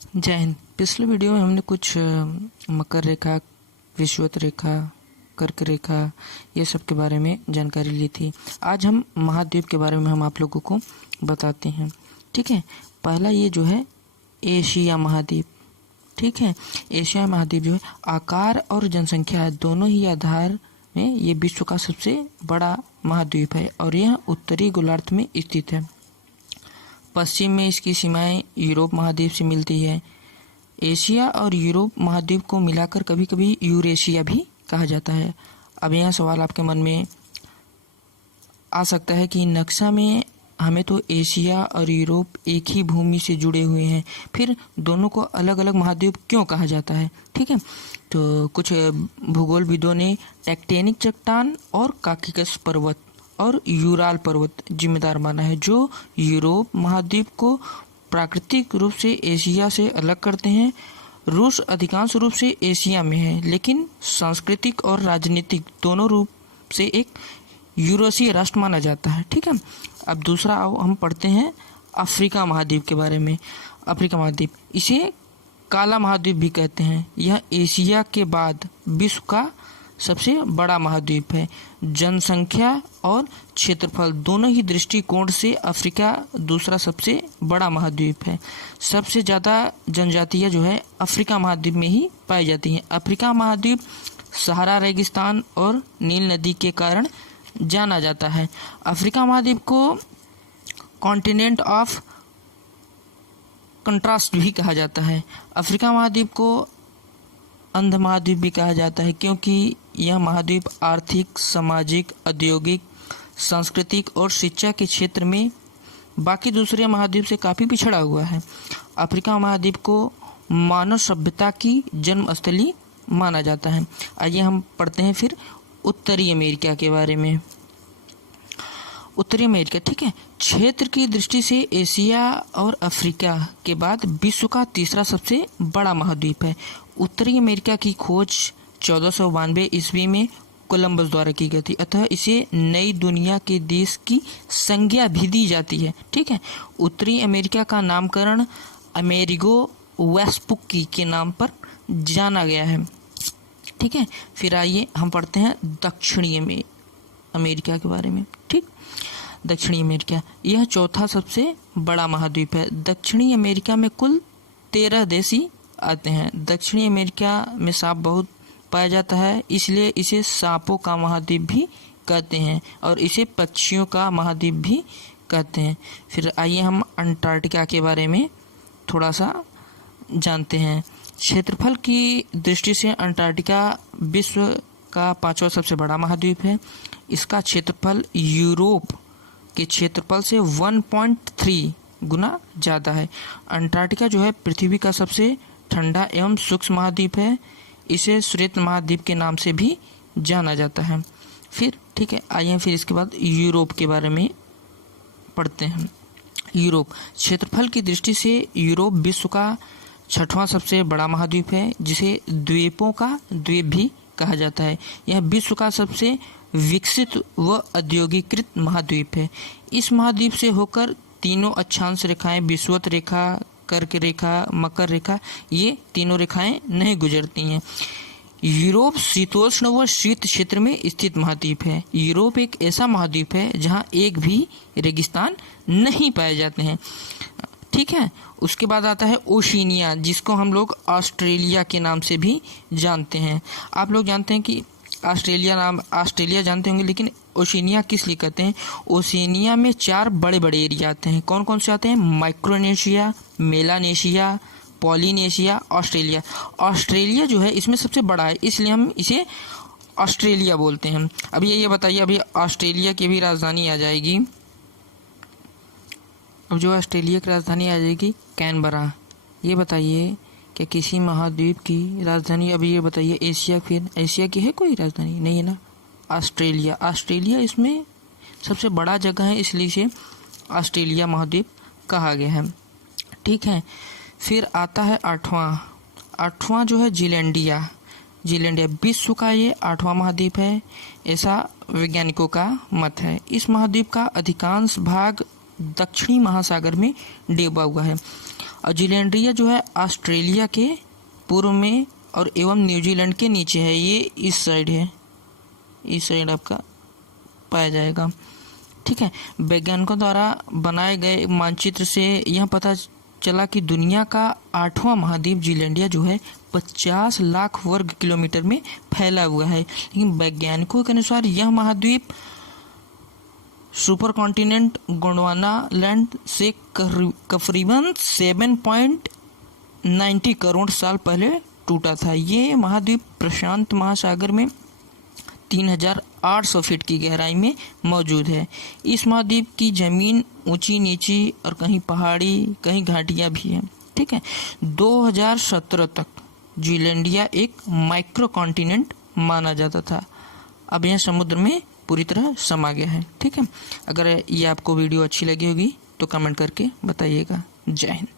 जय हिंद। पिछले वीडियो में हमने कुछ मकर रेखा, विषुवत रेखा, कर्क रेखा ये सब के बारे में जानकारी ली थी। आज हम महाद्वीप के बारे में हम आप लोगों को बताते हैं। ठीक है, पहला ये जो है एशिया महाद्वीप। ठीक है, एशिया महाद्वीप जो है आकार और जनसंख्या दोनों ही आधार में ये विश्व का सबसे बड़ा महाद्वीप है और यह उत्तरी गोलार्ध में स्थित है। पश्चिम में इसकी सीमाएं यूरोप महाद्वीप से मिलती है। एशिया और यूरोप महाद्वीप को मिलाकर कभी कभी यूरेशिया भी कहा जाता है। अब यह सवाल आपके मन में आ सकता है कि नक्शा में हमें तो एशिया और यूरोप एक ही भूमि से जुड़े हुए हैं, फिर दोनों को अलग अलग महाद्वीप क्यों कहा जाता है। ठीक है, तो कुछ भूगोलविदों ने टेक्टोनिक चट्टान और काकेशस पर्वत और यूराल पर्वत जिम्मेदार माना है, जो यूरोप महाद्वीप को प्राकृतिक रूप से एशिया से अलग करते हैं। रूस अधिकांश रूप से एशिया में है, लेकिन सांस्कृतिक और राजनीतिक दोनों रूप से एक यूरोपीय राष्ट्र माना जाता है। ठीक है, अब दूसरा आओ हम पढ़ते हैं अफ्रीका महाद्वीप के बारे में। अफ्रीका महाद्वीप इसे काला महाद्वीप भी कहते हैं। यह एशिया के बाद विश्व का सबसे बड़ा महाद्वीप है। जनसंख्या और क्षेत्रफल दोनों ही दृष्टिकोण से अफ्रीका दूसरा सबसे बड़ा महाद्वीप है। सबसे ज़्यादा जनजातियां जो है अफ्रीका महाद्वीप में ही पाई जाती हैं। अफ्रीका महाद्वीप सहारा रेगिस्तान और नील नदी के कारण जाना जाता है। अफ्रीका महाद्वीप को कॉन्टिनेंट ऑफ कंट्रास्ट भी कहा जाता है। अफ्रीका महाद्वीप को अंध महाद्वीप भी कहा जाता है, क्योंकि यह महाद्वीप आर्थिक, सामाजिक, औद्योगिक, सांस्कृतिक और शिक्षा के क्षेत्र में बाकी दूसरे महाद्वीप से काफ़ी पिछड़ा हुआ है। अफ्रीका महाद्वीप को मानव सभ्यता की जन्मस्थली माना जाता है। आइए हम पढ़ते हैं फिर उत्तरी अमेरिका के बारे में। उत्तरी अमेरिका, ठीक है, क्षेत्र की दृष्टि से एशिया और अफ्रीका के बाद विश्व का तीसरा सबसे बड़ा महाद्वीप है। उत्तरी अमेरिका की खोज 1492 ईस्वी में कोलंबस द्वारा की गई थी, अतः इसे नई दुनिया के देश की संज्ञा भी दी जाती है। ठीक है, उत्तरी अमेरिका का नामकरण अमेरिगो वेस्पुक्की के नाम पर जाना गया है। ठीक है, फिर आइए हम पढ़ते हैं दक्षिणी अमेरिका के बारे में। ठीक, दक्षिणी अमेरिका यह चौथा सबसे बड़ा महाद्वीप है। दक्षिणी अमेरिका में कुल 13 देश आते हैं। दक्षिणी अमेरिका में सांप बहुत पाया जाता है, इसलिए इसे सांपों का महाद्वीप भी कहते हैं और इसे पक्षियों का महाद्वीप भी कहते हैं। फिर आइए हम अंटार्कटिका के बारे में थोड़ा सा जानते हैं। क्षेत्रफल की दृष्टि से अंटार्कटिका विश्व का 5वां सबसे बड़ा महाद्वीप है। इसका क्षेत्रफल यूरोप के क्षेत्रफल से 1.3 गुना ज़्यादा है। अंटार्कटिका जो है पृथ्वी का सबसे ठंडा एवं सूक्ष्म महाद्वीप है। इसे श्वेत महाद्वीप के नाम से भी जाना जाता है। फिर ठीक है, आइए फिर इसके बाद यूरोप के बारे में पढ़ते हैं। यूरोप क्षेत्रफल की दृष्टि से यूरोप विश्व का 6वां सबसे बड़ा महाद्वीप है, जिसे द्वीपों का द्वीप भी कहा जाता है। यह विश्व का सबसे विकसित व औद्योगिकृत महाद्वीप है। इस महाद्वीप से होकर तीनों अक्षांश रेखाएं विषुवत रेखा, कर्क रेखा, मकर रेखा, ये तीनों रेखाएं नहीं गुजरती हैं। यूरोप शीतोष्ण व शीत क्षेत्र में स्थित महाद्वीप है। यूरोप एक ऐसा महाद्वीप है जहां एक भी रेगिस्तान नहीं पाए जाते हैं। ठीक है, उसके बाद आता है ओशिनिया, जिसको हम लोग ऑस्ट्रेलिया के नाम से भी जानते हैं। आप लोग जानते हैं कि ऑस्ट्रेलिया जानते होंगे, लेकिन ओशिनिया किस लिए कहते हैं? ओशिनिया में 4 बड़े बड़े एरिया आते हैं। कौन कौन से आते हैं? Micronesia, Melanesia, Polynesia, Australia. Australia जो है इसमें सबसे बड़ा है, इसलिए हम इसे ऑस्ट्रेलिया बोलते हैं। अब ये बताइए, अभी ऑस्ट्रेलिया की भी राजधानी आ जाएगी। अब जो ऑस्ट्रेलिया की राजधानी आ जाएगी कैनबरा। ये बताइए क्या किसी महाद्वीप की राजधानी, अभी ये बताइए एशिया, फिर एशिया की है कोई राजधानी? नहीं है ना। ऑस्ट्रेलिया इसमें सबसे बड़ा जगह है, इसलिए इसे ऑस्ट्रेलिया महाद्वीप कहा गया है। ठीक है, फिर आता है आठवां जो है जीलैंडिया विश्व का ये 8वां महाद्वीप है, ऐसा वैज्ञानिकों का मत है। इस महाद्वीप का अधिकांश भाग दक्षिणी महासागर में डूबा हुआ है। और जीलैंड्रिया जो है ऑस्ट्रेलिया के पूर्व में और एवं न्यूजीलैंड के नीचे है। ये इस साइड है, इस साइड आपका पाया जाएगा। ठीक है, वैज्ञानिकों द्वारा बनाए गए मानचित्र से यह पता चला कि दुनिया का 8वां महाद्वीप जीलैंडिया जो है 50 लाख वर्ग किलोमीटर में फैला हुआ है। लेकिन वैज्ञानिकों के अनुसार यह महाद्वीप सुपर कॉन्टिनेंट गोंडवाना लैंड से करीबन 7.90 करोड़ साल पहले टूटा था। ये महाद्वीप प्रशांत महासागर में 3800 फीट की गहराई में मौजूद है। इस महाद्वीप की जमीन ऊंची नीची और कहीं पहाड़ी कहीं घाटियां भी हैं। ठीक है, 2017 तक जीलैंडिया एक माइक्रो कॉन्टिनेंट माना जाता था। अब यह समुद्र में पूरी तरह समा गया है। ठीक है, अगर ये आपको वीडियो अच्छी लगी होगी तो कमेंट करके बताइएगा। जय हिंद।